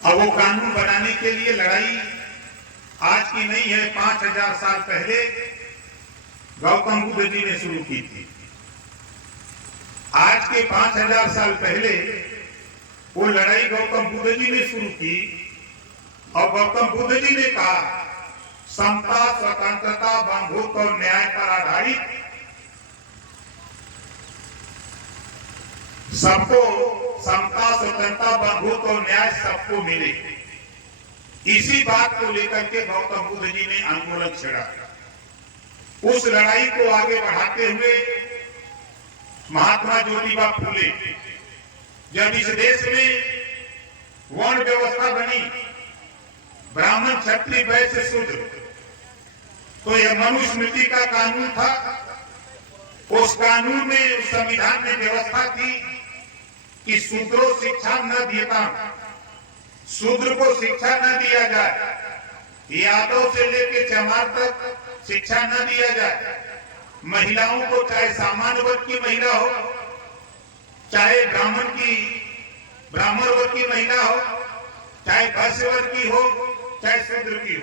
और वो कानून बनाने के लिए लड़ाई आज की नहीं है, 5000 साल पहले गौतम बुद्ध जी ने शुरू की थी। आज के 5000 साल पहले वो लड़ाई गौतम बुद्ध जी ने शुरू की और गौतम बुद्ध जी ने कहा समता, स्वतंत्रता, बंधुत्व और न्याय पर आधारित सबको समता, स्वतंत्रता, बंधुत्व और न्याय सबको मिले। इसी बात को लेकर के गौतम बुद्ध जी ने आंदोलन छेड़ा। उस लड़ाई को आगे बढ़ाते हुए महात्मा ज्योतिबा फूले जब इस देश में वर्ण व्यवस्था बनी, ब्राह्मण, क्षत्रिय, वैश्य, शूद्र, तो यह मनुस्मृति का कानून था। उस कानून में, उस संविधान में व्यवस्था थी कि शूद्रों शिक्षा न देता, शूद्र को शिक्षा न दिया जाए, यादव से लेकर चमार तक शिक्षा न दिया जाए। महिलाओं को, चाहे सामान्य वर्ग की महिला हो, चाहे ब्राह्मण वर्ग की महिला हो, चाहे वैश्य वर्ग की हो, चाहे शूद्र की हो,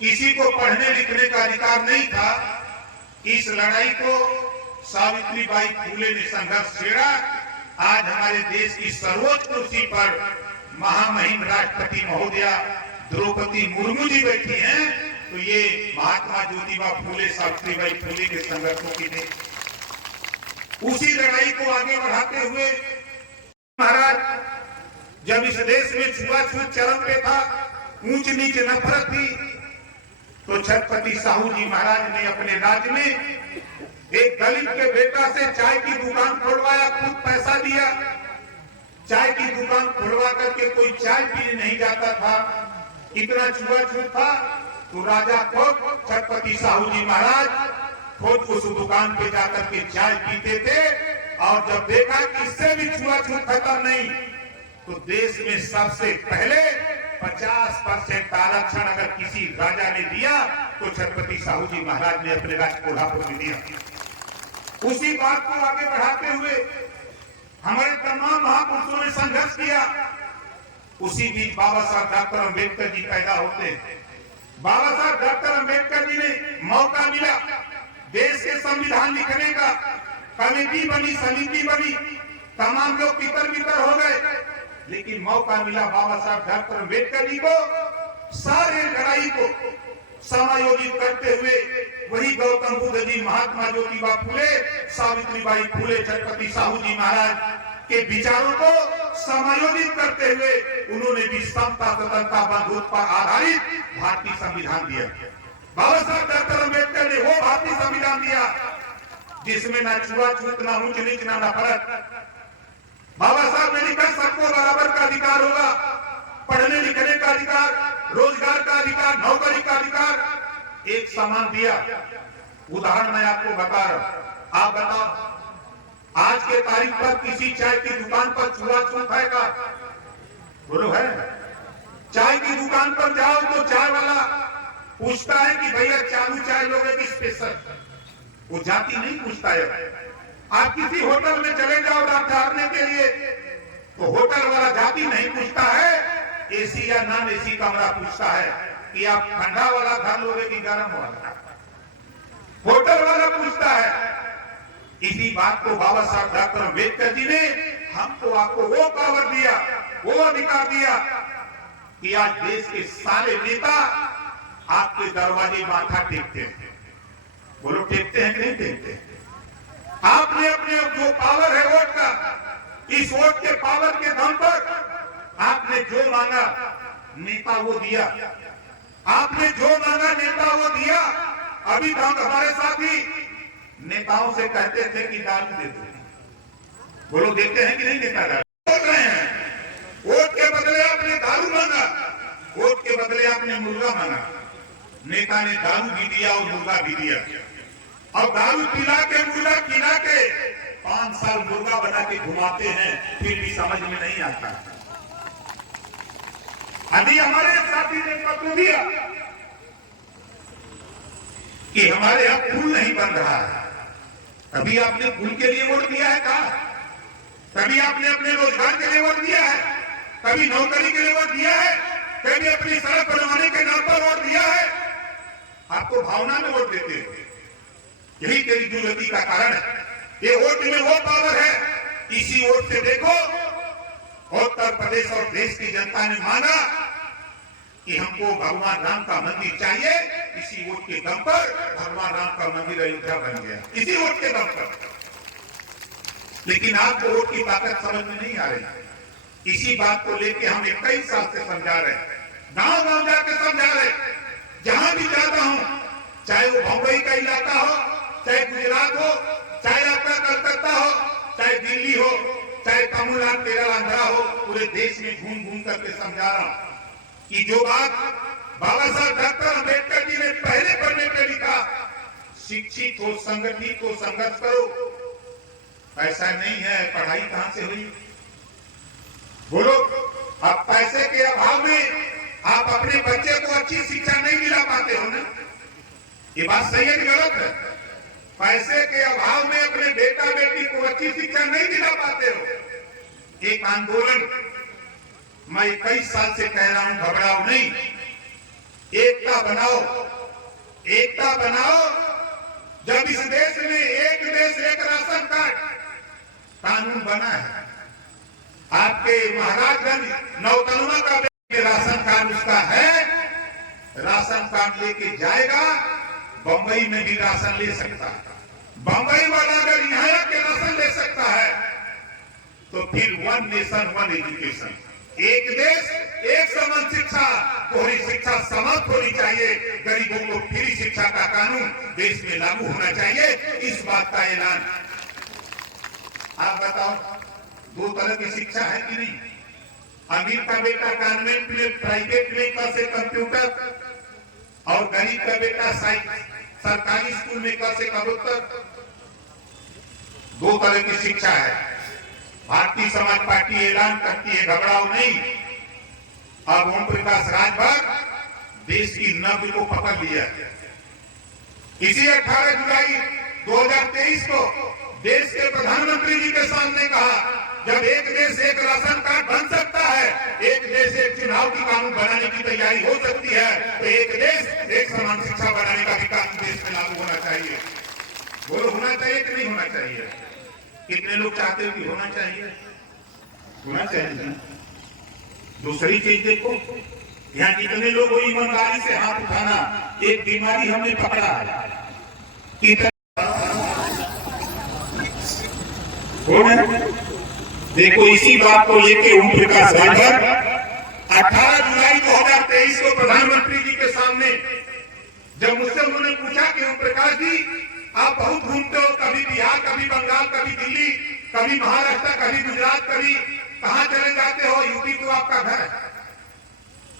किसी को पढ़ने लिखने का अधिकार नहीं था। इस लड़ाई को सावित्रीबाई फूले ने संघर्ष छेड़ा। आज हमारे देश की सर्वोच्च कुर्सी पर महामहिम राष्ट्रपति महोदया द्रौपदी मुर्मू जी बैठी हैं, तो ये महात्मा ज्योतिबा फूले, सावित्रीबाई फूले के संघर्षों की थी। उसी लड़ाई को आगे बढ़ाते हुए महाराज जब इस देश में छुआछूत चरम पे था, ऊंच नीच नफरत थी, तो छत्रपति साहू जी महाराज ने अपने राज्य में एक दलित के बेटा से चाय की दुकान खोलवाया, खुद पैसा दिया। चाय की दुकान खोलवा करके कोई चाय पीने नहीं जाता था, इतना छुआछूत था। तो राजा खुद छत्रपति साहू जी महाराज खुद उस दुकान पे जाकर के चाय पीते थे, और जब देखा कि इससे भी छुआछूत खत्म नहीं, तो देश में सबसे पहले 50% आरक्षण अगर किसी राजा ने दिया तो छत्रपति साहू जी महाराज ने अपने राज्य कोल्हापुर में दिया। उसी बात को आगे बढ़ाते हुए हमारे तमाम महापुरुषों ने संघर्ष किया। उसी बीच बाबा साहब डॉक्टर अम्बेडकर जी पैदा होते हैं। बाबा साहब डॉक्टर अम्बेडकर जी ने मौका मिला देश के संविधान लिखने का, कमेटी बनी, समिति बनी, तमाम लोग तितर-बितर हो गए, लेकिन मौका मिला बाबा साहब डॉक्टर अम्बेडकर जी को सारे लड़ाई को समायोजित करते हुए वही गौतम बुद्ध जी, महात्मा ज्योतिबा फूले, सावित्रीबाई फूले, छत्रपति साहू जी महाराज के विचारों को समायोजित करते हुए उन्होंने भी समता, स्वतंत्रता, बंधुत्व पर आधारित भारतीय संविधान दिया। बाबा साहब डॉक्टर अम्बेडकर ने वो भारतीय संविधान दिया जिसमें न छुआछूत, न ऊंच नीच, न नफरत। बाबा साहब ने लिखा सबको बराबर का अधिकार होगा, पढ़ने लिखने का अधिकार, रोजगार का अधिकार, नौकरी का अधिकार, एक समान दिया। उदाहरण मैं आपको बता रहा हूं, आप बताओ आज के तारीख पर किसी चाय की दुकान पर छुआछूत है का? बोलो है? चाय की दुकान पर जाओ तो चाय वाला पूछता है कि भैया चालू चाय लोगे कि स्पेशल? वो जाति नहीं पूछता है। आप किसी होटल में चले जाओ रात ठहरने के लिए, तो होटल वाला जाति नहीं पूछता है, एसी या नॉन एसी कमरा पूछता है कि आप ठंडा वाला घर लोगे कि गर्म वाला। होटल वाला पूछता है। इसी बात को बाबा साहब डॉक्टर अम्बेडकर जी ने हमको, आपको वो पावर दिया, वो अधिकार दिया कि आज देश के सारे नेता आपके दरवाजे माथा टेकते हैं। बोलो टेकते हैं कि नहीं टेकते? आपने अपने जो पावर है वोट का, इस वोट के पावर के दम पर आपने जो मांगा नेता वो दिया। आपने जो मांगा नेता वो दिया। अभी तक हमारे साथी नेताओं से कहते थे कि दारू दे दो। बोलो देते हैं कि नहीं नेता? दारू बोल रहे हैं। वोट के बदले आपने दारू मांगा, वोट के बदले आपने मुर्गा मांगा। नेता ने दारू भी दिया और मुर्गा भी दिया, और दारू पिला के, मुर्गा खिला के 5 साल मुर्गा बना के घुमाते हैं, फिर भी समझ में नहीं आता। अभी हमारे साथी ने पत्र दिया कि हमारे यहां पुल नहीं बन रहा है। अभी आपने पुल के लिए वोट दिया है? कहा? तभी आपने अपने रोजगार के लिए वोट दिया है? कभी नौकरी के लिए वोट दिया है? कभी अपनी सड़क बनवाने के नाम पर वोट दिया है? आपको भावना में वोट देते हो। यही तेरी दुर्गति का कारण है। ये वोट में वो पावर है। इसी वोट से देखो उत्तर प्रदेश और देश की जनता ने माना कि हमको भगवान राम का मंदिर चाहिए। इसी वोट के दम पर भगवान राम का मंदिर अयोध्या बन गया, इसी वोट के दम पर। लेकिन आपको वोट की ताकत समझ में नहीं आ रही। इसी बात को लेकर हम 21 साल से समझा रहे हैं, गांव गांव जाकर समझा रहे हैं। जहां भी जाता हूं, चाहे वो बंबई का इलाका हो, चाहे गुजरात हो, चाहे आपका कलकत्ता हो, चाहे दिल्ली हो, चाहे तमिलनाडु, केरल, आंध्रा हो, पूरे देश में घूम घूम करके समझा रहा हूं कि जो बात बाबा साहब डॉक्टर अम्बेडकर जी ने पहले पढ़ने पे लिखा, शिक्षित हो, संगठित हो, संघर्ष करो। ऐसा नहीं है। पढ़ाई कहां से हुई? बोलो। अब पैसे के अभाव में आप अपने बच्चे को अच्छी शिक्षा नहीं दिला पाते हो ना? ये बात सही है कि गलत है? पैसे के अभाव में अपने बेटा बेटी को अच्छी शिक्षा नहीं दिला पाते हो। एक आंदोलन मैं 21 साल से कह रहा हूं, घबराओ नहीं, एकता बनाओ, एकता बनाओ। जब इस देश में एक देश एक राशन कार्ड कानून बना है, आपके महाराजगंज नौतनवा का राशन कार्ड उसका है, राशन कार्ड लेके जाएगा, बंबई में भी राशन ले सकता है। बंबई वाला अगर यहाँ के राशन ले सकता है तो फिर वन नेशन वन एजुकेशन, एक देश एक समान शिक्षा, दोहरी शिक्षा समाप्त होनी चाहिए। गरीबों को फ्री शिक्षा का कानून देश में लागू होना चाहिए, इस बात का ऐलान। आप बताओ, दो तरह की शिक्षा है कि नहीं? अमीर का बेटा कॉन्वेंट में, प्राइवेट में कर से कंप्यूटर, और गरीब का बेटा सरकारी स्कूल में कर से कबूतर। दो तरह की शिक्षा है। भारतीय समाज पार्टी ऐलान करती है, घबराओ नहीं। अब ओम प्रकाश राजभर देश की नब्ज को पकड़ लिया। इसी 18 जुलाई 2023 को देश के प्रधानमंत्री जी के सामने कहा, जब एक देश एक राशन कार्ड बन सकता है, एक देश एक चुनाव की कानून बनाने की तैयारी हो सकती है, तो एक देश एक समान शिक्षा बनाने का भी कानून देश में लागू होना चाहिए। बोलो, होना चाहिए कि नहीं होना चाहिए? कितने लोग चाहते हो कि होना चाहिए? होना चाहिए। दूसरी चीज देखो, यहाँ कितने लोग ईमानदारी से हाथ उठाना, एक बीमारी हमने पकड़ा है। देखो, इसी बात को लेके ओम प्रकाश राजभर 18 जुलाई 2023 को प्रधानमंत्री जी के सामने जब मुझसे उन्होंने पूछा कि ओम प्रकाश जी, आप बहुत घूमते हो, कभी बिहार, कभी बंगाल, कभी दिल्ली, कभी महाराष्ट्र, कभी गुजरात, कभी कहां चले जाते हो, यूपी तो आपका घर है,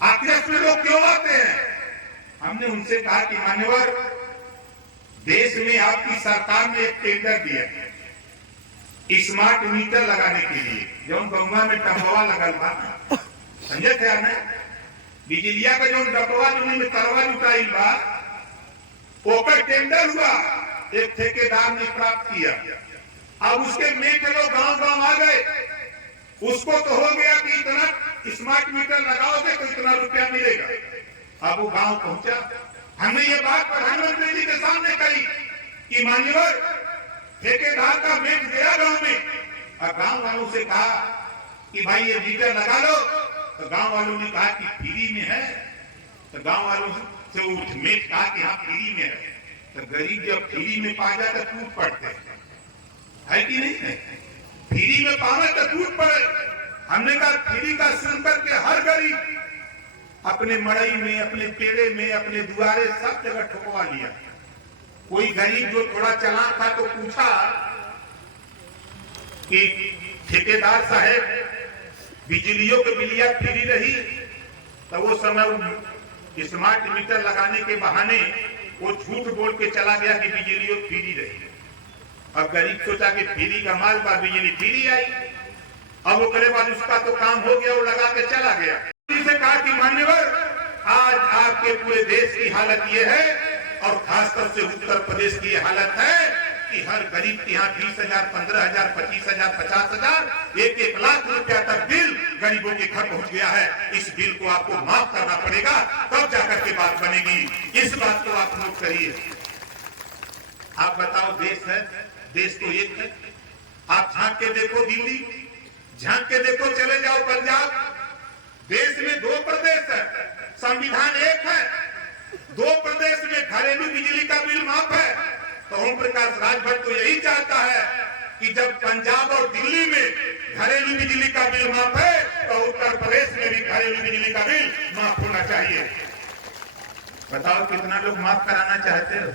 आखिर में लोग क्यों आते हैं? हमने उनसे कहा कि मान्यवर, देश में आपकी सरकार ने एक टेंडर दिया स्मार्ट मीटर लगाने के लिए, जो गंगा में टंबवा लगल बा, समझे थे ना? बिजलिया का जो डबवा जो में तरवा जुटाइल बा, ओकर टेंडर हुआ, एक ठेकेदार ने प्राप्त किया। अब उसके मेट लोग गांव गांव आ गए, उसको तो हो गया कि इतना स्मार्ट मीटर लगाओगे तो इतना रुपया मिलेगा। अब वो गांव पहुंचा, हमने ये बात प्रधानमंत्री जी के सामने कही कि मान्यवर, ठेकेदार का मेट गया गांव में, और गांव वालों से कहा कि भाई ये मीटर लगा लो, तो गांव वालों ने कहा कि फ्री में है। तो गांव वालों से उठ मेट कहा कि हाँ फ्री में है। तो गरीब जब फ्री में पा जाए तो टूट पड़ते है कि नहीं है? फ्री में पावे तो टूट पड़े। हमने कहा फ्री का सुन करके हर गरीब अपने मड़ई में, अपने पेड़े में, अपने दुआरे सब जगह ठुकवा लिया। कोई गरीब जो थोड़ा चालाक था तो पूछा कि ठेकेदार साहब, बिजलियों की बिलिया फ्री रही? तो वो समय स्मार्ट मीटर लगाने के बहाने वो झूठ बोल के चला गया कि बिजलियों फ्री रही। अब गरीब सोचा कि फ्री का माल बा, बिजली फ्री आई। अब वो करे बाद उसका तो काम हो गया, वो लगा के चला गया। से कहा कि मान्यवर, आज आपके पूरे देश की हालत ये है, और खासकर से उत्तर प्रदेश की हालत है कि हर गरीब के यहाँ 20,000, 15,000, 25,000, 50,000, 1-1 लाख रुपया तक बिल गरीबों के घर पहुंच गया है। इस बिल को आपको माफ करना पड़ेगा, तब जाकर के बात बनेगी। इस बात को आप नोट करिए। आप बताओ, देश है, देश तो एक है। आप झांक के देखो दिल्ली, झांक के देखो चले जाओ पंजाब। देश में 2 प्रदेश है, संविधान एक है। 2 प्रदेश में घरेलू बिजली का बिल माफ है। तो ओम प्रकाश राजभर तो यही चाहता है कि जब पंजाब और दिल्ली में घरेलू बिजली का बिल माफ है, तो उत्तर प्रदेश में भी घरेलू बिजली का बिल माफ होना चाहिए। बताओ कितना लोग माफ कराना चाहते हो?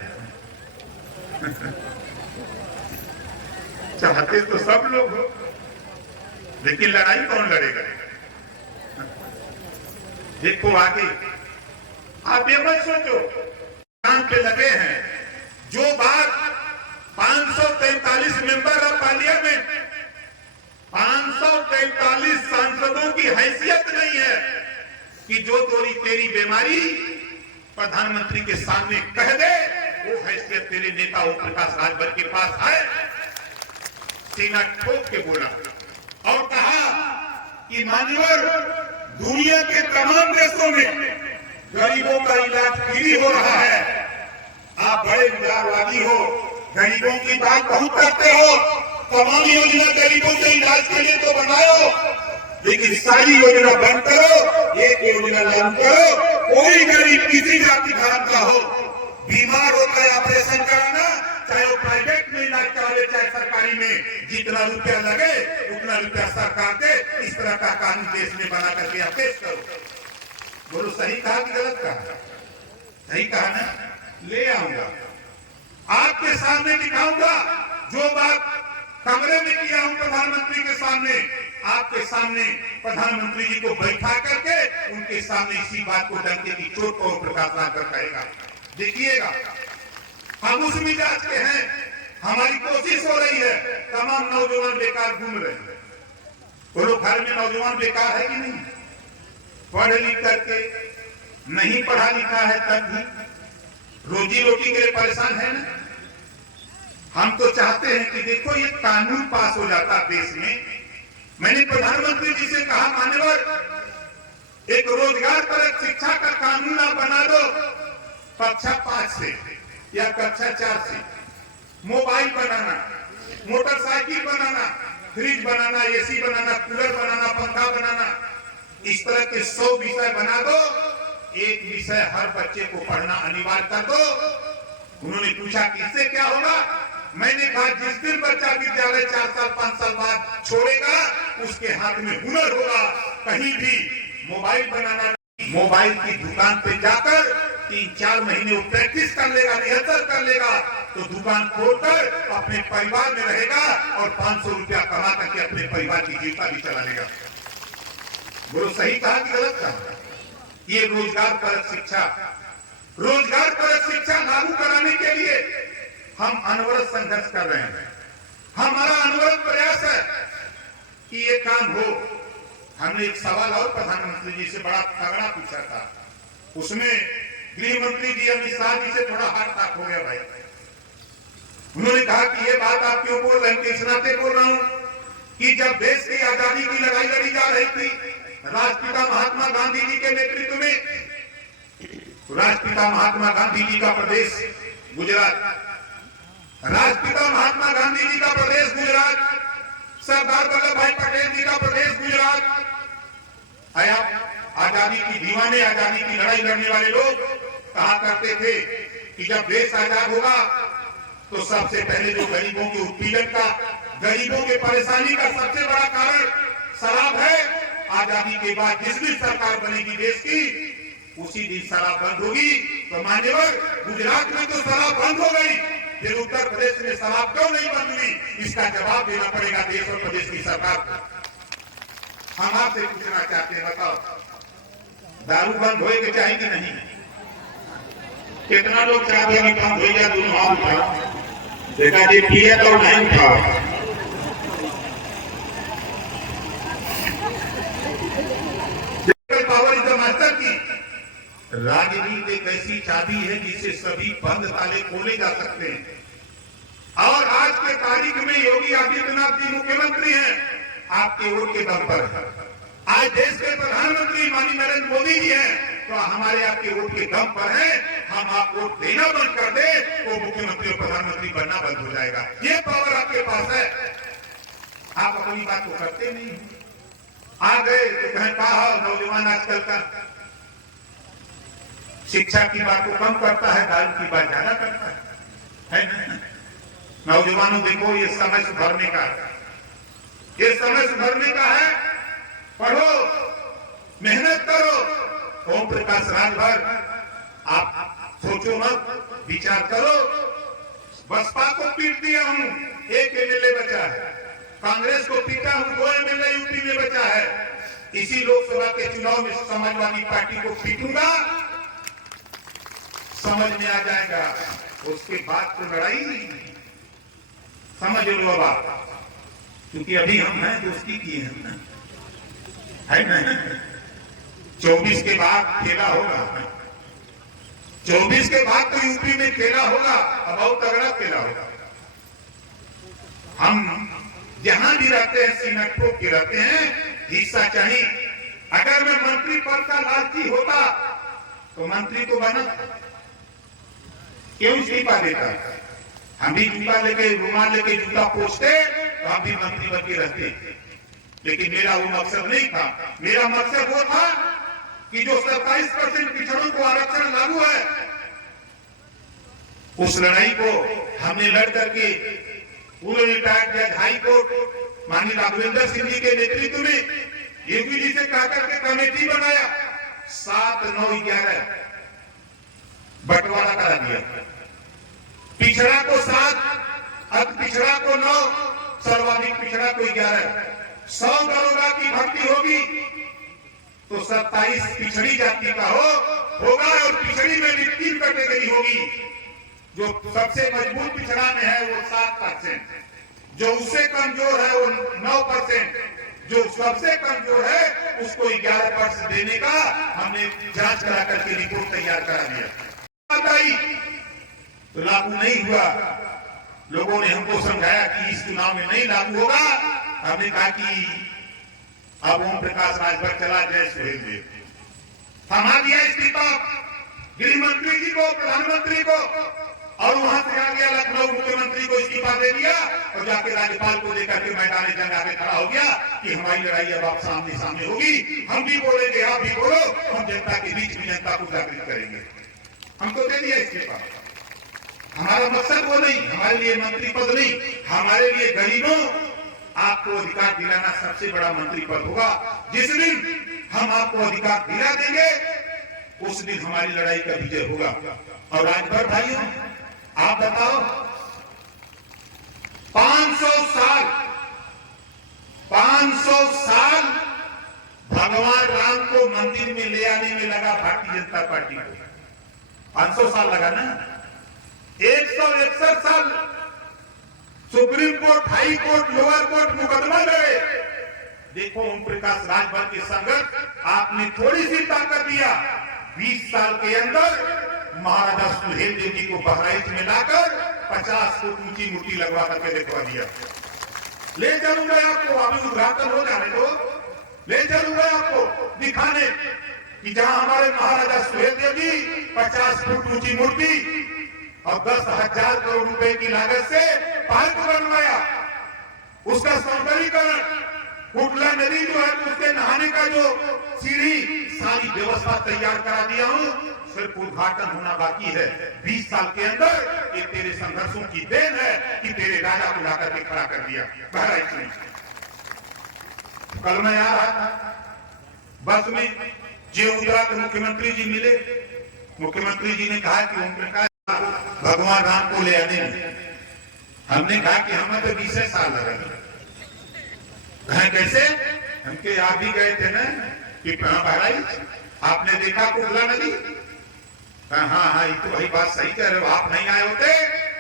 चाहते तो सब लोग हो, लेकिन लड़ाई कौन लड़ेगा? देखो आगे, आप ये मत सोचो काम पे लगे हैं। जो बात 543 मेंबर ऑफ पार्लियामेंट, 543 सांसदों की हैसियत नहीं है कि जो तेरी बीमारी प्रधानमंत्री के सामने कह दे, वो हैसियत तेरे नेता ओम प्रकाश राजभर के पास है। सीना ठोक के बोला और कहा कि मान्यवर, दुनिया के तमाम देशों में गरीबों का इलाज फ्री हो रहा है। आप बड़े उदारवादी हो, गरीबों की बात बहुत करते हो। तमाम योजना गरीबों के इलाज के लिए तो बनाओ, लेकिन सारी योजना बंद करो, एक योजना लागू करो। कोई गरीब किसी जाति धर्म का हो, बीमार होकर ऑपरेशन कराना, चाहे वो प्राइवेट में इलाज करावे चाहे सरकारी में, जितना रुपया लगे उतना रुपया सरकार दे। इस तरह का कानून देश में बना करके आप पेश करो। बोलो, सही कहा कि गलत कहा? सही कहा ना? ले आऊंगा, आपके सामने दिखाऊंगा। जो बात कमरे में किया हूं प्रधानमंत्री के सामने, आपके सामने प्रधानमंत्री जी को बैठा करके उनके सामने इसी बात को डंके की चोट को प्रकाश राजभर कहेगा। देखिएगा, हम उस मिजाज के हैं। हमारी कोशिश हो रही है, तमाम नौजवान बेकार घूम रहे हैं। बोलो, घर में नौजवान बेकार है कि नहीं? पढ़ लिख करके नहीं पढ़ा लिखा है तब भी रोजी रोटी के लिए परेशान है ना। हम तो चाहते हैं कि देखो ये कानून पास हो जाता देश में। मैंने प्रधानमंत्री जी से कहा, मान्यवर, एक रोजगार परक शिक्षा का कानून आप बना दो। कक्षा 5 से या कक्षा 4 से मोबाइल बनाना, मोटरसाइकिल बनाना, फ्रिज बनाना, एसी बनाना, कूलर बनाना, पंखा बनाना, इस तरह के 100 विषय बना दो। एक विषय हर बच्चे को पढ़ना अनिवार्य कर दो। उन्होंने पूछा कि इससे क्या होगा? मैंने कहा, जिस दिन बच्चा विद्यालय 4 साल 5 साल बाद छोड़ेगा, उसके हाथ में हुनर होगा। कहीं भी मोबाइल बनाना, मोबाइल की दुकान पे जाकर 3-4 महीने वो प्रैक्टिस कर लेगा, रिहर्सल कर लेगा, तो दुकान खोलकर अपने परिवार में रहेगा और 500 रुपया कमा करके अपने परिवार की जीविका भी चला लेगा। बोलो, सही कहा कि गलत कहा? ये रोजगार परक शिक्षा, रोजगार परक शिक्षा लागू कराने के लिए हम अनवरत संघर्ष कर रहे हैं। हमारा अनवरत प्रयास है कि ये काम हो। हमने एक सवाल और प्रधानमंत्री जी से बड़ा तगड़ा पूछा था। उसमें गृह मंत्री जी अमित शाह जी से थोड़ा हाथ ताक हो गया भाई। उन्होंने कहा कि ये बात आप क्यों बोल रहे हैं? इस नाते बोल रहा हूं कि जब देश की आजादी की लड़ाई लड़ी जा रही थी राष्ट्रपिता महात्मा गांधी जी के नेतृत्व में, राष्ट्रपिता महात्मा गांधी जी का प्रदेश गुजरात, राष्ट्रपिता महात्मा गांधी जी का प्रदेश गुजरात, सरदार वल्लभ भाई पटेल जी का प्रदेश गुजरात। आजादी की दीवाने, आजादी की लड़ाई लड़ने वाले लोग कहा करते थे कि जब देश आजाद होगा तो सबसे पहले जो गरीबों के उत्पीड़न का, गरीबों के परेशानी का सबसे बड़ा कारण शराब है। आजादी के बाद जिस दिन सरकार बनेगी देश की, उसी दिन शराब बंद होगी। तो मान्यवर, गुजरात में तो शराब बंद हो गई, फिर उत्तर प्रदेश में शराब क्यों नहीं बंद हुई? इसका जवाब देना पड़ेगा देश और प्रदेश की सरकार को। हम आपसे पूछना चाहते हैं, बताओ, दारू बंद होएगी चाहिए कि नहीं? कितना लोग चाहते हैं कि बंद हो जाए? दोनों हाथ उठाओ। देखा जी, पिए तो नहीं उठाओ। पावर इज द मास्टर की। राजनीति एक ऐसी चाबी है जिससे सभी बंद ताले खोले जा सकते हैं। और तारीख में योगी आदित्यनाथ जी मुख्यमंत्री हैं, आपके वोट के दम पर है। आज देश के प्रधानमंत्री माननीय नरेंद्र मोदी जी हैं, तो हमारे आपके वोट के दम पर है। हम आप वोट देना बंद कर दे तो मुख्यमंत्री और प्रधानमंत्री बनना बंद हो जाएगा। ये पावर आपके पास है, आप अपनी बात को करते नहीं। आ गए तो कहें कहा नौजवान आजकल का शिक्षा की बात को कम करता है, दारू की बात ज्यादा करता है ना? नौजवानों देखो, ये समय सुधरने का है, ये समय सुधरने का है। पढ़ो, मेहनत करो। ओम प्रकाश राजभर, आप सोचो मत, विचार करो। बसपा को पीट दिया हूं, एक एमएलए बचा है। कांग्रेस को पीटा हूं, 2 एमएलए यूपी में बचा है। इसी लोकसभा के चुनाव में समाजवादी पार्टी को पीटूंगा, समझ में आ जाएगा। उसके बाद तो लड़ाई नहीं, समझ लो बाबा, क्योंकि अभी हम हैं दोस्ती की है ना? 24 के बाद खेला होगा, 24 के बाद तो यूपी में खेला होगा, अब बहुत तगड़ा खेला होगा। हम जहां भी रहते हैं सीना ठोक के रहते हैं, हिस्सा चाहिए। अगर मैं मंत्री पद का लालची होता तो मंत्री तो बना, क्यों इस्तीफा देता? हम भी जूता लेके, रुमाल लेके जूता पोछते तो हम भी मंत्री बन के रहते। लेकिन मेरा वो मकसद नहीं था। मेरा मकसद वो था कि जो 27% पिछड़ों को आरक्षण लागू है, उस लड़ाई को हमने लड़ करके पूर्व रिटायर्ड जज हाई कोर्ट माननीय राघवेंद्र सिंह जी के नेतृत्व में योगी जी से कह करके कमेटी बनाया, 7, 9, 11 बंटवारा करा दिया। पिछड़ा को 7, अति पिछड़ा को 9, सर्वाधिक पिछड़ा को 11। 100 दरोगा की भर्ती होगी तो 27 पिछड़ी जाति का होगा और पिछड़ी में भी 3 कैटेगरी होगी। जो सबसे मजबूत पिछड़ा में है वो 7%, जो उससे कमजोर है वो 9%, जो सबसे कमजोर है उसको 11% देने का हमने जांच करा करके रिपोर्ट तैयार करा दिया। तो लागू नहीं हुआ। लोगों ने हमको समझाया कि इस चुनाव में नहीं लागू होगा। हमने कहा कि अब ओम प्रकाश राजभर चला जाए, सुहेल देव थमा दिया इस्तीफा गृह मंत्री जी को, प्रधानमंत्री को, और वहां से आ गया लखनऊ, मुख्यमंत्री को इस्तीफा दे दिया और जाके राज्यपाल को लेकर के मैदान जंग आके खड़ा हो गया कि हमारी लड़ाई अब आप सामने सामने होगी। हम भी बोलेंगे, आप भी बोलो, हम जनता के बीच में जनता को जागृत करेंगे। हमको दे दिया इस्तीफा। हमारा मकसद वो नहीं, हमारे लिए मंत्री पद नहीं, हमारे लिए गरीबों आपको अधिकार दिलाना सबसे बड़ा मंत्री पद होगा। जिस दिन हम आपको अधिकार दिला देंगे उस दिन हमारी लड़ाई का विजय होगा। और राजभर भाइयों, आप बताओ, 500 साल भगवान राम को मंदिर में ले आने में लगा भारतीय जनता पार्टी को। 500 साल लगा ना। 161 साल supreme court, high court, lower court मुकदमा लड़े। देखो ओम प्रकाश राजभर की संगत आपने थोड़ी सी ताकत दिया। 20 साल के अंदर महाराजा सुहेल देव जी को बहराइच में लाकर 50 फुट ऊंची मूर्ति लगवा करके दिखवा दिया। ले चलूंगा आपको, अभी उद्घाटन हो जाने दो, ले चलूंगा आपको दिखाने कि जहां हमारे महाराजा सुहेल देव जी 50 फुट ऊंची मूर्ति और 10,000 करोड़ रुपए की लागत से पार्क बनवाया, उसका सौंदर्यीकरण, कुटला नदी जो है उसके नहाने का जो सीढ़ी, सारी व्यवस्था तैयार करा दिया हूं। सिर्फ उद्घाटन होना बाकी है। 20 साल के अंदर ये तेरे संघर्षों की देन है कि तेरे राजा को लाकर के खड़ा कर दिया बहराइच में। कल मैं आ रहा था बस में, जे उतरा तो मुख्यमंत्री जी मिले। मुख्यमंत्री जी ने कहा कि ओम प्रकाश भगवान राम को ले आने में, हमने कहा कि हमें तो 20 साल लगा। कहा कैसे? हमके आप भी गए थे ना कि बहराइच, आपने देखा कुटला नदी? हाँ, ये तो वही बात सही कह रहे हो। आप नहीं आए होते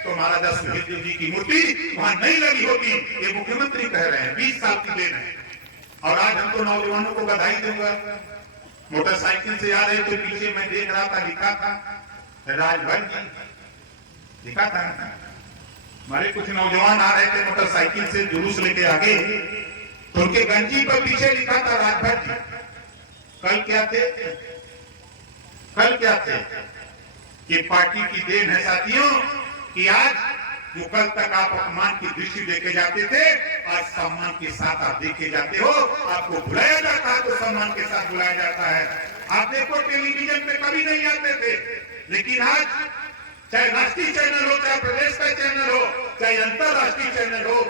तो महाराजा सुहेल देव जी की मूर्ति वहां नहीं लगी होती। ये मुख्यमंत्री कह रहे हैं, 20 साल की देन है। और आज हम तो नौजवानों को बधाई दूंगा। मोटरसाइकिल से आ रहे थे, पीछे मैं देख रहा था, लिखा था राजभर जी, लिखा था हमारे कुछ नौजवान आ रहे थे मोटरसाइकिल से जुलूस लेके आगे, तो उनके गंजी पर पीछे लिखा था राजभर जी। कल क्या थे कि पार्टी की देन है साथियों कि आज जो कल तक आप अपमान की दृष्टि देखे जाते थे, आज सम्मान के साथ आप देखे जाते हो। आपको बुलाया जाता है तो सम्मान के साथ बुलाया जाता है। आप देखो टेलीविजन पे कभी नहीं आते थे, लेकिन आज चाहे राष्ट्रीय चैनल हो, चाहे प्रदेश का चैनल हो, चाहे अंतरराष्ट्रीय चैनल हो,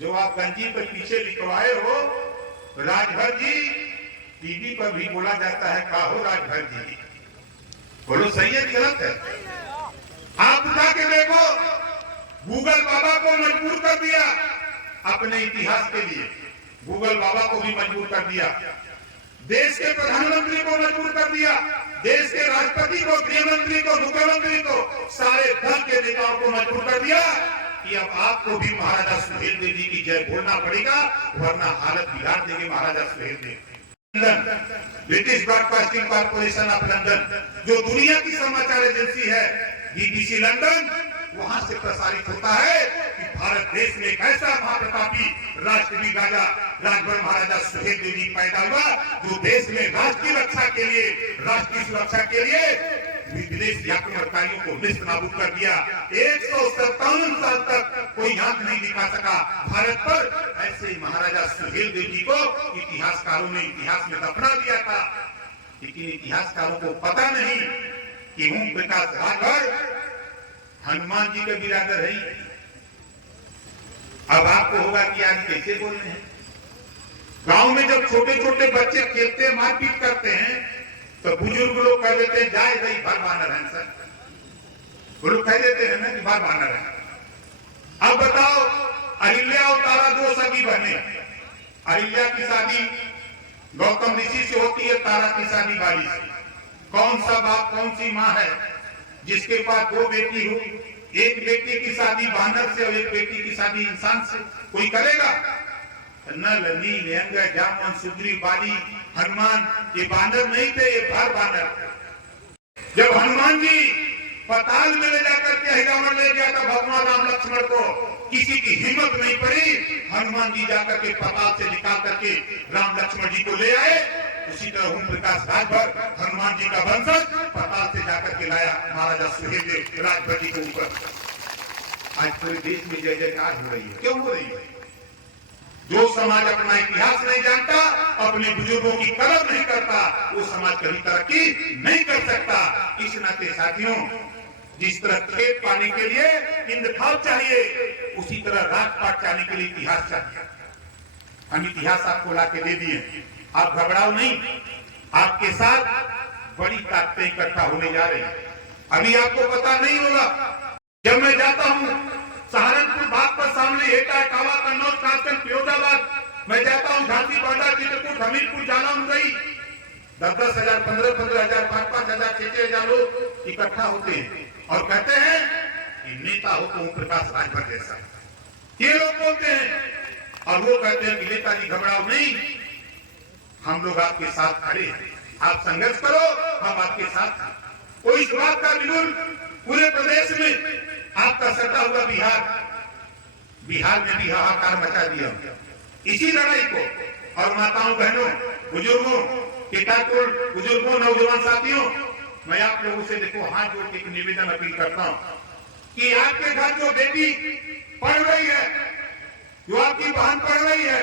जो आप गंजी पर पीछे लिखवाए हो राजभर जी, टीवी पर भी बोला जाता है का हो राजभर जी। बोलो सही है गलत है? आप उठा के देखो, गूगल बाबा को मजबूर कर दिया अपने इतिहास के लिए, गूगल बाबा को भी मजबूर कर दिया, देश के प्रधानमंत्री को मजबूर कर दिया, देश के राष्ट्रपति को, गृहमंत्री को, मुख्यमंत्री को, सारे दल के नेताओं को मजबूर कर दिया कि अब आपको भी महाराजा सुहेलदेव जी की जय बोलना पड़ेगा, वरना हालत बिगाड़ देंगे Maharaja Suheldev. British Broadcasting Corporation of London, जो दुनिया की समाचार एजेंसी है, BBC लंदन, वहां से प्रसारित होता है कि भारत देश में एक ऐसा महाप्रतापी राष्ट्रवीर राजा राजभर महाराजा सुहेलदेव जी पैदा हुआ, जो देश में राष्ट्र की रक्षा के लिए, राष्ट्र की सुरक्षा के लिए विदेशी आक्रमणकारियों को निस्त नाबूद कर दिया। 157 साल तक कोई आंख नहीं दिखा सका भारत पर। ऐसे ही महाराजा सुहेलदेव जी को इतिहासकारों ने इतिहास में दफना दिया था, लेकिन इतिहासकारों को पता नहीं कि ओम प्रकाश राजभर हनुमान जी के बिरादर है। अब आपको होगा कि आज कैसे बोलते हैं। गांव में जब छोटे छोटे बच्चे खेलते मारपीट करते हैं तो बुजुर्ग लोग कह देते हैं जाए भाई भर बानर है सर, वो लोग कह देते हैं ना कि भर बानर है। अब बताओ, अहिल्या और तारा दो सगी बहने, अहिल्या की शादी गौतम ऋषि से होती है, तारा की शादी बाली से। कौन सा बाप कौन सी माँ है जिसके पास दो बेटी हो, एक बेटी की शादी बानर से और एक बेटी की शादी इंसान से? कोई करेगा? नल नील अंग जामन सुग्रीव बाली हनुमान, ये बानर नहीं थे, ये भर बानर। जब हनुमान जी पताल में ले जाकर के हिरावण ले गया था भगवान राम लक्ष्मण को, किसी की हिम्मत नहीं पड़ी, हनुमान जी जाकर के पताल से निकाल करके राम लक्ष्मण जी को ले आए। उसी तरह ओम प्रकाश राजभर हनुमान जी का वंशज पताल से जाकर के लाया महाराजा सुहेलदेव राजभर जी के ऊपर। आज पूरे देश में जय जयकार हो रही है। क्यों हो रही है? जो समाज अपना इतिहास नहीं जानता, अपने बुजुर्गों की कदर नहीं करता, वो समाज कभी तरक्की नहीं कर सकता। इस नाते साथियों, जिस तरह खेत पाने के लिए इंद्रखाल चाहिए, उसी तरह राजपाट चाहने के लिए इतिहास चाहिए। हम इतिहास आपको ला के दे दिए, आप घबराओ नहीं, आपके साथ बड़ी ताकतें इकट्ठा होने जा रही है। अभी आपको पता नहीं होगा, जब मैं जाता हूँ सहारनपुर बाग पर सामने एटा, टावा, कन्नौज, कासगंज, फिरोजाबाद, मैं जाता हूँ झांसी, बांदा, चित्रकूट, हमीरपुर, जाला, मुंबई, 10-10 हजार, 15-15 हजार, 5-5 हजार, 6-6 हजार लोग इकट्ठा होते हैं और कहते हैं कि नेता हो तो ओम प्रकाश राजभर जैसा। ये लोग बोलते हैं और वो कहते हैं कि नेताजी घबराओ नहीं, हम लोग आपके साथ खड़े हैं, आप संघर्ष करो, हम आपके साथ हैं। कोई इस बात का बिल्कुल पूरे प्रदेश में आपका सटा हुआ बिहार में भी हाहाकार मचा दिया इसी लड़ाई को। और माताओं, बहनों, बुजुर्गों, बुजुर्गों, नौजवान साथियों, मैं आप लोगों से देखो हाथ जोड़ के एक निवेदन अपील करता हूँ कि आपके घर जो बेटी पढ़ रही है, जो आपकी बहन पढ़ रही है,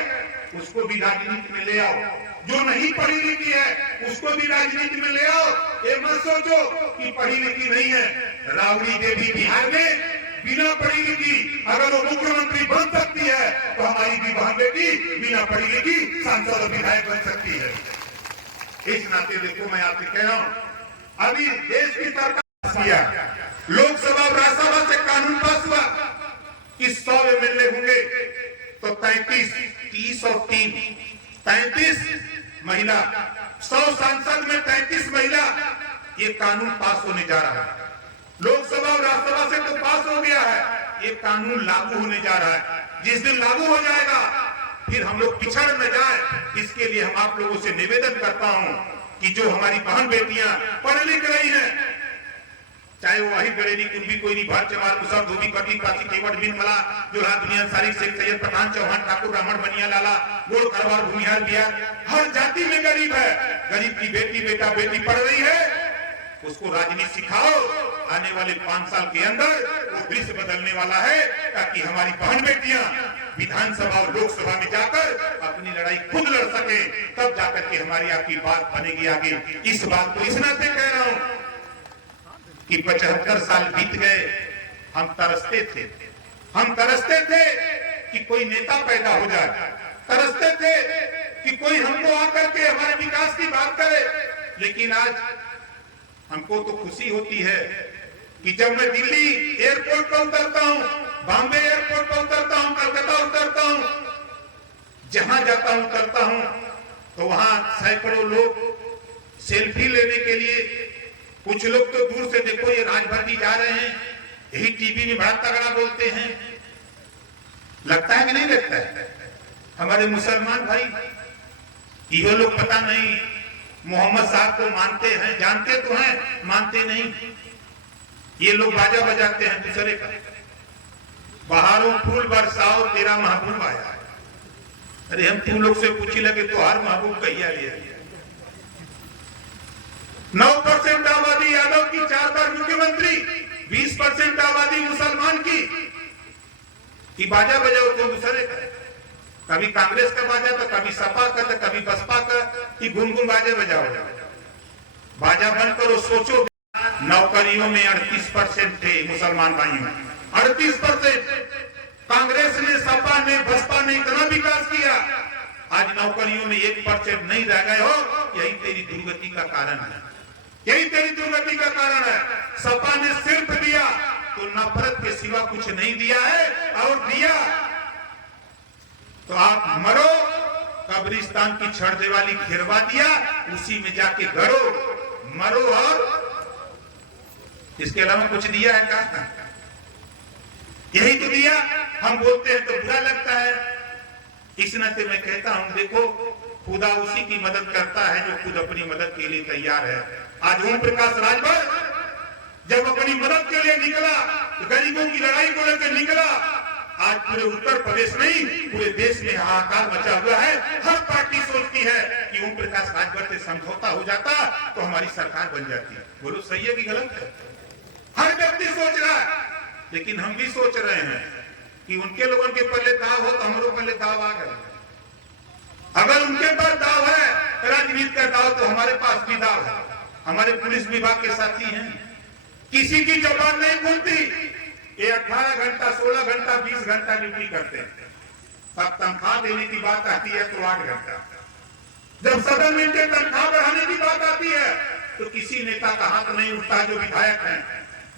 उसको भी राजनीति में ले आओ। जो नहीं पढ़ी लिखी है उसको भी राजनीति में ले आओ। ये मत सोचो कि पढ़ी लिखी नहीं है। राबड़ी देवी बिहार में बिना पढ़ी लिखी अगर वो मुख्यमंत्री बन सकती है, तो हमारी भी बहन बेटी बिना पढ़ी लिखी सांसद और विधायक बन सकती है। इस नाते देखो, मैं आपसे कह रहा हूँ, अभी देश की सरकार किया, लोकसभा और राज्यसभा से कानून पास हुआ कि 100 एमएलए होंगे तो 33, 30 और 3, 35 महिला, 100 सांसद में 33 महिला, ये कानून पास होने जा रहा है। लोकसभा और राज्यसभा से तो पास हो गया है, ये कानून लागू होने जा रहा है। जिस दिन लागू हो जाएगा फिर हम लोग पिछड़ न जाए, इसके लिए हम आप लोगों से निवेदन करता हूं कि जो हमारी बहन बेटियां पढ़ लिख रही हैं, चाहे वो वही बरेली कुंभी कोई नहीं भर चमार मुसर धोबी कटी पासी केवट बिन मला जोड़ा दुनिया सारी शेख सैयद पठान चौहान ठाकुर ब्राह्मण बनिया लाला गोड़ खरवार भूमिहार बिहार, हर जाति में गरीब है। गरीब की बेटी बेटा बेटी पढ़ रही है, उसको राजनीति सिखाओ। आने वाले 5 साल के अंदर वो दृश्य बदलने वाला है, ताकि हमारी बहन बेटियां विधानसभा और लोकसभा में जाकर अपनी लड़ाई खुद लड़ सके, तब जाकर के हमारी आपकी बात बनेगी आगे। इस बात को इस नाते कह रहा हूं कि 75 साल बीत गए, हम तरसते थे कि कोई नेता पैदा हो जाए, तरसते थे कि कोई हमको आकर के हमारे विकास की बात करे। लेकिन आज हमको तो खुशी होती है कि जब मैं दिल्ली एयरपोर्ट पर उतरता हूं, बॉम्बे एयरपोर्ट पर उतरता हूं, कलकत्ता उतरता हूं, जहां जाता हूं उतरता हूं, तो वहां सैकड़ों लोग सेल्फी लेने के लिए, कुछ लोग तो दूर से देखो ये राजभर भी जा रहे हैं, यही टीवी में बड़ा तगड़ा बोलते हैं। लगता है कि नहीं लगता है? हमारे मुसलमान भाई ये लोग पता नहीं मोहम्मद साहब को मानते हैं, जानते तो हैं, मानते नहीं। ये लोग बाजा बजाते हैं दूसरे का, बहारों फूल बरसाओ तेरा महबूब आया। अरे हम तुम लोग से पूछी लगे तो हर महबूब कहिया लिया। 9% आबादी यादव की, 4 बार मुख्यमंत्री, 20% आबादी मुसलमान की बाजा बजाओ तो दूसरे का, कभी कांग्रेस का बाजा तो कभी सपा का तो कभी बसपा का, कि गुनगुन बाजे बजाओ। बाजा बंद करो, सोचो। नौकरियों में 38% थे मुसलमान भाइयों, 38%। कांग्रेस ने, सपा ने, बसपा ने इतना विकास किया, आज नौकरियों में 1% नहीं रह गए हो। यही तेरी दुर्गति का कारण है, यही तेरी दुर्गति का कारण है। सपा ने सिर्फ दिया तो नफरत के सिवा कुछ नहीं दिया है, और दिया तो आप मरो, कब्रिस्तान की छड़ दिवाली घिरवा दिया, उसी में जाके गड़ो, मरो। और इसके अलावा कुछ दिया है क्या? यही तो दिया। हम बोलते हैं तो बुरा लगता है। इस नाते मैं कहता हूं, देखो खुदा उसी की मदद करता है जो खुद अपनी मदद के लिए तैयार है। आज ओम प्रकाश राजभर जब अपनी मदद के लिए निकला, तो गरीबों की लड़ाई को लेकर निकला। आज पूरे उत्तर प्रदेश नहीं, पूरे देश में हाहाकार मचा हुआ है। हर पार्टी सोचती है कि ओम प्रकाश राजभर से समझौता हो जाता तो हमारी सरकार बन जाती। बोलो सही है कि गलत है? हर व्यक्ति सोच रहा है, लेकिन हम भी सोच रहे हैं कि उनके लोगों के पहले दाव हो तो हमारे पहले दाव आ गए। अगर उनके पास दाव है राजनीति का दाव, तो हमारे पास भी दाव है। हमारे पुलिस विभाग के साथी हैं, किसी की जबान नहीं खुलती। ये 18 घंटा, 16 घंटा, 20 घंटा ड्यूटी करते हैं। अब तनख्वाह देने की बात आती है तो 8 घंटा। जब सदन में तनख्वाह बढ़ाने की बात आती है तो किसी नेता का हाथ नहीं उठता। जो विधायक हैं,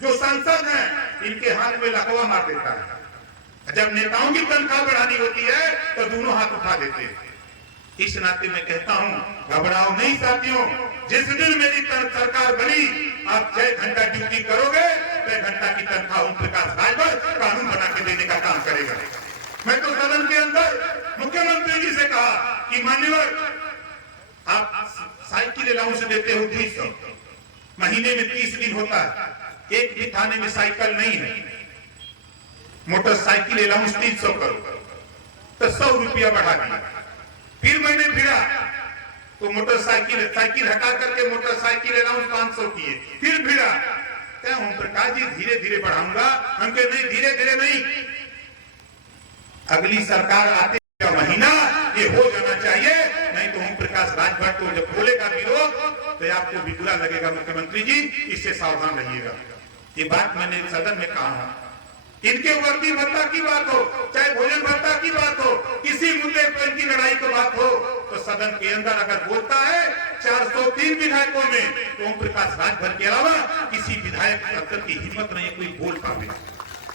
जो सांसद हैं, इनके हाथ में लकवा मार देता है। जब नेताओं की तनख्वाह बढ़ानी होती है तो दोनों हाथ उठा देते हैं। इस नाते मैं कहता हूं, घबराओ नहीं साथियों। जिस दिन मेरी सरकार बनी, आप 6 घंटा ड्यूटी करोगे, 6 घंटा की तनख्वाह ओम प्रकाश राजभर कानून बना के देने का काम करेगा। मैं तो सदन के अंदर मुख्यमंत्री जी से कहा कि मान्यवर, आप साइकिल अलाउंस देते हो 200, महीने में 30 दिन होता है, एक भी थाने में साइकिल नहीं है। मोटरसाइकिल अलाउंस 300 करो, तो 100 रुपया बढ़ा दिया। फिर मैंने फिरा तो साइकिल हटा करके मोटरसाइकिल अलाउंस 500 किए। फिर फिरा, क्या ओम प्रकाश जी धीरे धीरे बढ़ाऊंगा? हमके नहीं, धीरे धीरे नहीं, अगली सरकार आते का महीना ये हो जाना चाहिए। नहीं तो ओम प्रकाश राजभर को जब बोलेगा विरोध तो आपको भी बुरा लगेगा। मुख्यमंत्री जी, इससे सावधान रहिएगा। ये बात मैंने सदन में कहा। इनके वर्दी भत्ता की बात हो, चाहे भोजन भत्ता की बात हो, किसी मुद्दे पर इनकी लड़ाई की बात हो, तो सदन के अंदर अगर बोलता है 403 विधायकों में, तो ओम प्रकाश राजभर के अलावा किसी विधायक सदन की हिम्मत नहीं कोई बोल पावे।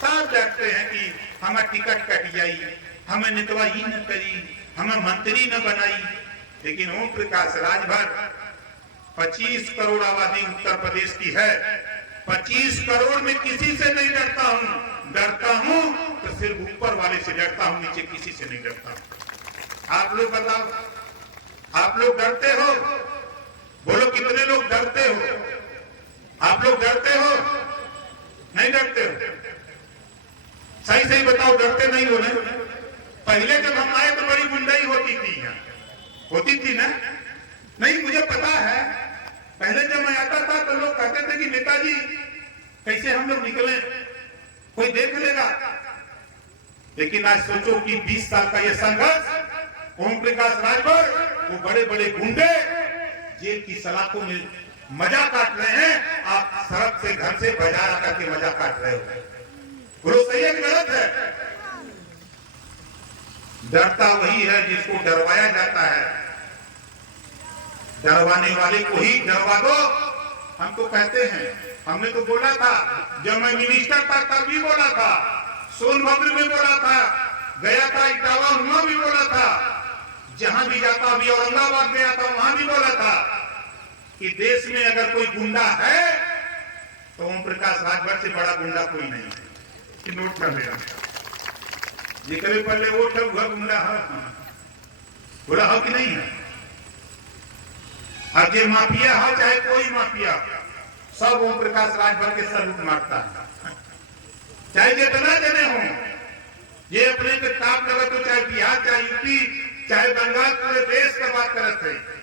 सब देखते हैं कि हमें टिकट कट जाई, हमें नितवाई न करी, हमें मंत्री न बनाई। लेकिन ओम प्रकाश राजभर 25 करोड़ आबादी उत्तर प्रदेश की है। 25 करोड़ में किसी से नहीं डरता हूं। डरता हूं तो सिर्फ ऊपर वाले से डरता हूं, नीचे किसी से नहीं डरता। आप लोग बताओ, आप लोग डरते हो? बोलो कितने लोग डरते हो? आप लोग डरते हो? नहीं डरते हो? सही सही बताओ, डरते नहीं हो? नहीं, पहले जब हम आए तो बड़ी गुंडाई होती थी यहाँ, होती थी ना? नहीं, मुझे पता है, पहले जब मैं आता था तो लोग कहते थे कि नेताजी कैसे हम लोग निकले, कोई देख लेगा। लेकिन आज सोचो कि 20 साल का ये संघर्ष, ओम प्रकाश राजभर, वो बड़े बड़े गुंडे जेल की सलाखों में मजा काट रहे हैं, आप सड़क से, घर से बाजार आकर के मजा काट रहे हो। बोलो सही है कि गलत है? डरता वही है जिसको डरवाया जाता है, डरवाने वाले को ही डरवा दो। हमको कहते हैं, हमने तो बोला था जब मैं मिनिस्टर था तब भी बोला था, सोनभद्र में बोला था, गया था इटावा, वहां भी बोला था, जहां भी जाता, अभी औरंगाबाद गया था वहां भी बोला था कि देश में अगर कोई गुंडा है तो ओम प्रकाश राजभर से बड़ा गुंडा कोई नहीं है। कि नोट कर लेना, जिक्र पहले वोट है वह गुंडा है, बोला हो कि नहीं है? अब ये माफिया हो चाहे कोई माफिया, सब ओम प्रकाश राजभर के सर मारता है, चाहे जितना जने हो। ये अपने के ताप लगा तो चाहे बिहार, चाहे यूपी, चाहे बंगाल, पूरे देश का बात करते हैं।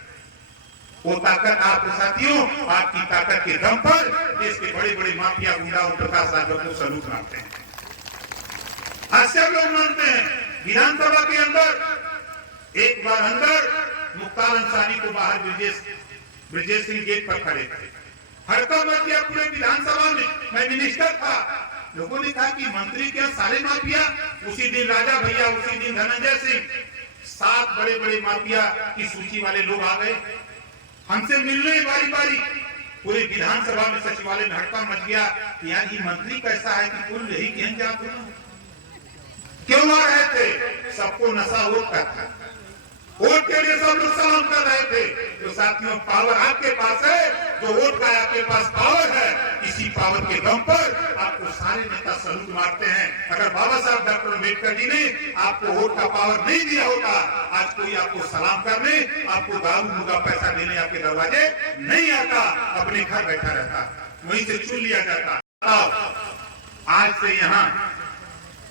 वो ताकत आपको साथियों, आपकी ताकत के दम पर देश के बड़े बड़े माफिया गुंडा ओम प्रकाश राजभर को सलूट मारते हैं। आज सब लोग मानते हैं। विधानसभा के अंदर एक बार अंदर मुख्तार अंसारी को बाहर ब्रिजेश सिंह गेट पर खड़े थे, हड़का मच गया पूरे विधानसभा में। मैं मिनिस्टर था, लोगों ने कहा कि मंत्री क्या सारे माफिया? उसी दिन राजा भैया, उसी दिन धनंजय सिंह, 7 बड़े बड़े माफिया की सूची वाले लोग आ गए हमसे मिलने बारी बारी। पूरे विधानसभा में सचिवालय में हड़का मच गया कि यार ये मंत्री कैसा है कि कुल यही कहें क्या क्यों आ रहे थे? सबको नशा वोट का था, वोट के लिए सब लोग सलाम कर रहे थे। तो साथियों, पावर आपके पास है, जो वोट का आपके पास पावर है, इसी पावर के दम पर आपको सारे नेता सलूट मारते हैं। अगर बाबा साहब डॉक्टर अम्बेडकर जी ने आपको वोट का पावर नहीं दिया होता, आज कोई आपको सलाम करने, आपको दारू मुर्गा पैसा देने आपके दरवाजे नहीं आता, अपने घर बैठा रहता, वहीं से चुन लिया जाता। आज से यहाँ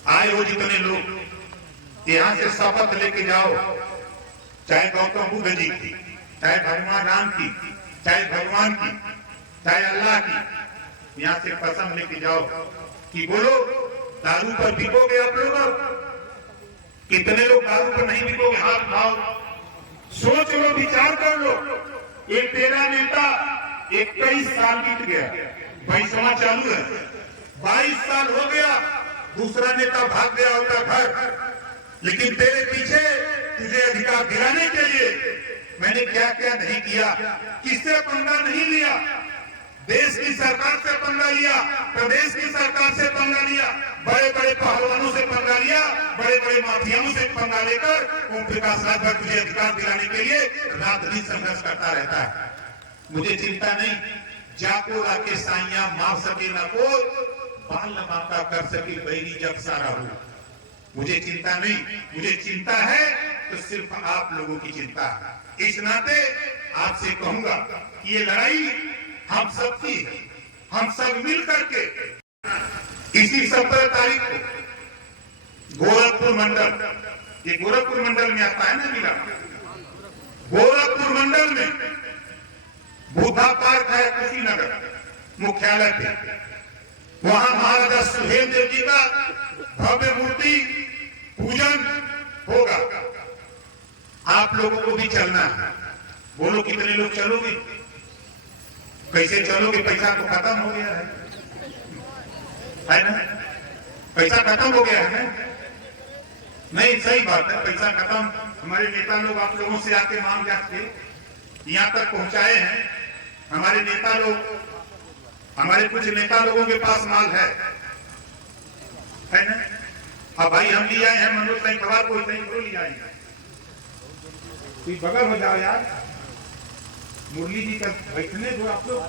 आए हो जितने लोग, यहाँ से शपथ लेके जाओ, चाहे गौतम बुद्ध जी की, चाहे भगवान राम की, चाहे भगवान की, चाहे अल्लाह की, यहाँ से कसम लेके जाओ कि बोलो दारू पर बिकोगे आप लोग? कितने लोग दारू पर नहीं बिकोगे? हाथ उठाओ, सोच लो, विचार कर लो। एक तेरा नेता 21 साल बीत गया, 22वां चालू है, 22 साल हो गया, दूसरा नेता भाग गया होता घर, लेकिन तेरे पीछे तुझे अधिकार दिलाने के लिए मैंने क्या क्या नहीं किया। किससे पंगा नहीं लिया? देश की सरकार से पंगा लिया, प्रदेश की सरकार से पंगा लिया, बड़े बड़े पहलवानों से पंगा लिया, बड़े बड़े माफियाओं से पंगा लेकर ओम प्रकाश राजभर तुझे अधिकार दिलाने के लिए रात दिन संघर्ष करता रहता है। मुझे चिंता नहीं, जाको लाके साइया मार सके न को, बाल माता कर सके बैरी जब सारा हो। मुझे चिंता नहीं, मुझे चिंता है तो सिर्फ आप लोगों की चिंता है। इस नाते आपसे कहूंगा कि ये लड़ाई हम सबकी है, हम सब मिल करके इसी 17 तारीख को गोरखपुर मंडल, ये गोरखपुर मंडल में आता है ना मिला, गोरखपुर मंडल में बुद्धा पार्क है कुशीनगर मुख्यालय पे, वहां महाराजा सुहेल देव जी का भव्य मूर्ति पूजन होगा। आप लोगों को भी चलना है। बोलो कितने लोग चलोगे? कैसे चलोगे? पैसा तो खत्म हो गया है ना? पैसा खत्म हो गया है। नहीं, सही बात है, पैसा खत्म। हमारे नेता लोग आप लोगों से आके मांग जाके यहाँ तक पहुंचाए हैं। हमारे नेता लोग, हमारे कुछ नेता लोगों के पास माल है ना? अब भाई हम ले आए हैं, मनोज सिंह खबर कोई नहीं को ले जाएंगे, बगल हो जाओ यार, मुरली जी का बैठने दो आप लोग।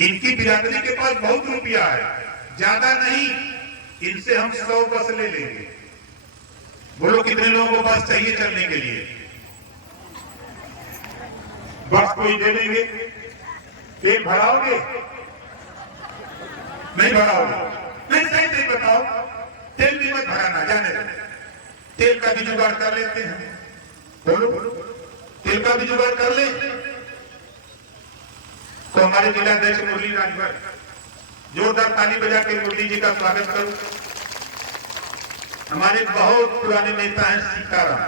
इनकी बिरादरी के पास बहुत रुपया है, ज्यादा नहीं, इनसे हम 100 बस ले लेंगे। बोलो कितने लोगों को बस चाहिए चलने के लिए? बस कोई दे देंगे, पेट भराओगे? नहीं भरा होगा? नहीं, सही सही बताओ, तेल भी मत भराना, जाने दो, तेल का भी जुगाड़ कर लेते हैं। बोलो, तेल का भी जुगाड़ कर ले। तो हमारे जिलाध्यक्ष मुरली राजभर, जोरदार ताली बजा के मुरली जी का स्वागत करो। हमारे बहुत पुराने नेता हैं सीताराम।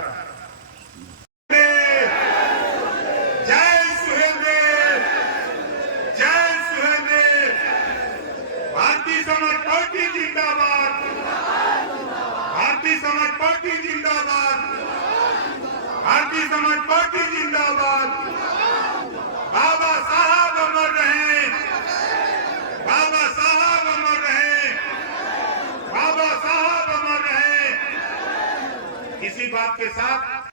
जय सुहेलदेव, जय सुहेलदेव। भारतीय समाज पार्टी जिंदाबाद, भारतीय समाज पार्टी जिंदाबाद, भारतीय समाज पार्टी जिंदाबाद। बाबा साहब अमर रहे, बाबा साहब अमर रहे, बाबा साहब अमर रहे। इसी बात के साथ